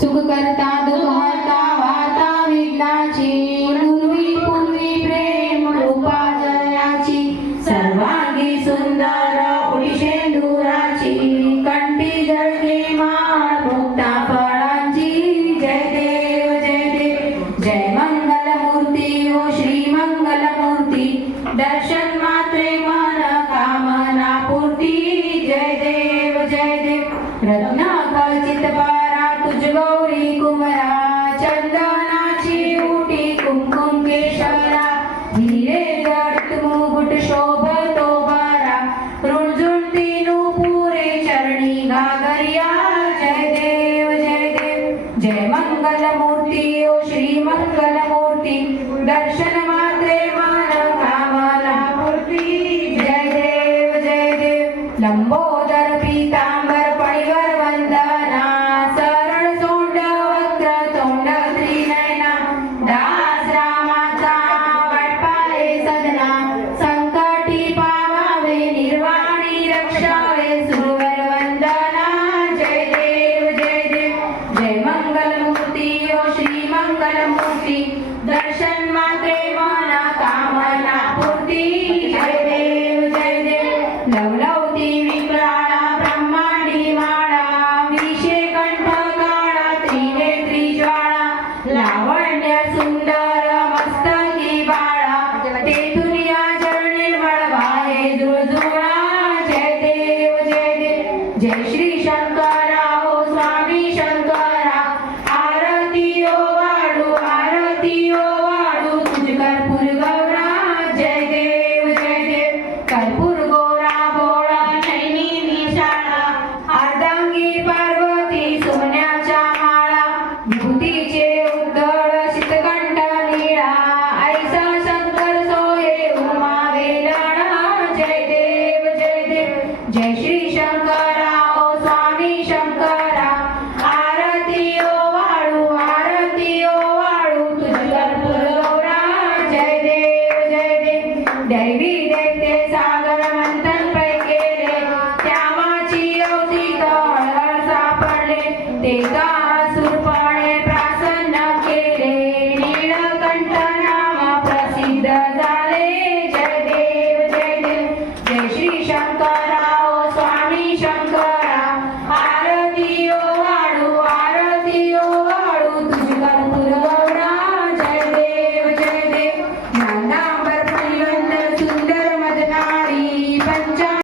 सुख करता दुख हरता वार्ता विघ्नाची पूर्वी पूर्वी प्रेम कृपा जयाची सर्वांगी सुंदर उडी शेंदुराची कंठी जळके माळ मुक्ता फळांची जय देव जय देव जय मंगल मूर्ती ओ श्री मंगल मूर्ती दर्शन मात्रे मन कामना पूर्ती जय देव जय देव रत्न खचित पारा तुझ गौरी कुमरा चंदनाची उटी कुमकुम केशरा हिरे जडित मुकुट शोभतो बारा रुणझुणती नुपुरे चरणी घागरिया जय देव जय देव जय मंगल मूर्ती ओ श्री मंगल मूर्ती दर्शन मात्रे मन कामना पूर्ती जय देव जय देव लंबोदर पीतांबर पळीवर वंदना सरळ सोंड वक्र तोंड त्रिनयना दास रामाचा वाटपाले सदना संकटी पावावे निर्वाणी रक्षावे सुरवर वंदना जय देव जय देव जय मंगल मूर्ती ओ श्री मंगल मूर्ती दर्शन मात्रे मन कामना पूर्ती जय देव जय देव लवलवती विक्राळा ब्रह्मांडी माळा विषे कंठ काळा त्रिनेत्री ज्वाळा लावण्य सुंदर मस्तकी बाळा तेथून या जळ निर्मळ वाहे जुळजुळा जय देव जय देव जय श्री शंकरा ओ स्वामी शंकरा आरती ओ वाळू तुझ कर्पूर गौरा जय देव जय देव कर्पूर गोरा बोळा नैनी निशाणा अर्धांगी पार्वती सोन्याच्या माळा विभूतीचे उद्धळ शीतकंठ निळा ऐसा शंकर सोये उमा वेलणा जय देव जय देव जय श्री शंकरा ओ स्वामी शंकरा आरती ओ वाळू तुझ कर्पूर गौरा जय देव जय देव दैवी दैत्य सागर मंथन पै केले त्यामाची अवधी तळ सापडले ते का